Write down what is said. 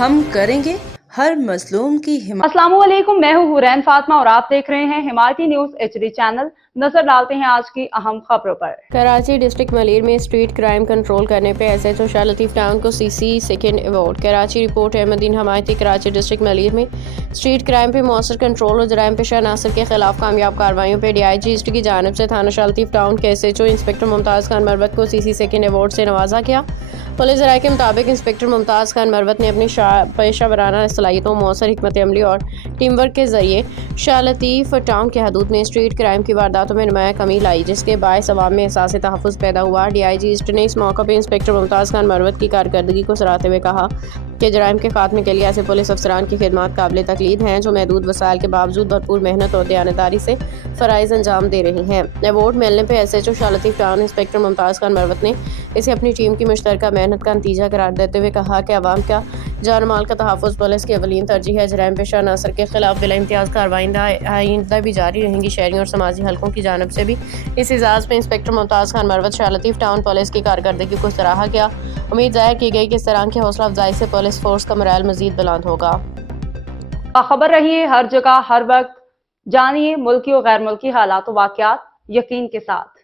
हम करेंगे हर मजलूम की हिमायत। अस्सलामुअलैकुम, मैं हूँ हुरैन फातिमा और आप देख रहे हैं हिमायती न्यूज एचडी चैनल। नजर डालते हैं आज की अहम खबरों पर। कराची डिस्ट्रिक्ट मलीर में स्ट्रीट क्राइम कंट्रोल करने पे एसएचओ शाह लतीफ टाउन को CC second award. Karachi report Ahmedin Hamayati. Karachi district Malir में स्ट्रीट क्राइम पे मौसर कंट्रोल और जराइम पेशा अनासर के खिलाफ कामयाब कार्रवाइयों पर DIG ईस्ट की जानब से थाना शाह लतीफ टाउन के एसएचओ इंस्पेक्टर मुमताज़ खान मरवत को सीसी सेकंड अवार्ड से नवाजा गया। पुलिस ज़राए के मुताबिक इंस्पेक्टर मुमताज़ खान मरवत ने अपनी पेशा वराना सलाहियतों, मौसर हिकमत अमली और टीम वर्क के जरिए शाह लतीफ टाउन के हदूद में स्ट्रीट क्राइम की वारदातों में नुमाया कमी लाई, जिसके बायस अवाम में एहसास तहफ़्फ़ुज़ पैदा हुआ। DIG ईस्ट ने इस मौके पर इंस्पेक्टर मुमताज़ खान मरवत की कारकर्दगी को सराहते हुए कहा कि जराइम के खात्मे के लिए ऐसे पुलिस अफसरान की खिदमत काबिल तकलीद हैं जो महदूद वसाइल के बावजूद भरपूर मेहनत और दयानतदारी से फ़राइज़ अंजाम दे रही हैं। अवार्ड मिलने पर SHO Shah Latif town inspector Mumtaz Khan Marwat ने इसे अपनी टीम की मुश्तरका मेहनत का नतीजा करार देते हुए कहा कि अवाम का जान माल का तहफ़्फ़ुज़ पुलिस की अवलीन तरजीह है। जराइम पेशा अनासर के खिलाफ बिला इम्तियाज़ कार्रवाई आइंदा भी जारी रहेंगी। शहरियों और समाजी हलकों की जानब से भी इस एजाज़ में inspector Mumtaz Khan Marwat Shah Latif town police की कारकर्दगी को सराहा गया। उम्मीद ज़ाहिर की गई कि इस तरह की हौसला अफजाई से पुलिस फोर्स का मोराल मज़ीद बुलंद होगा। खबर रहिए हर जगह हर वक्त, जानिए मुल्की और गैर मुल्की हालात वाक़यात यकीन के साथ।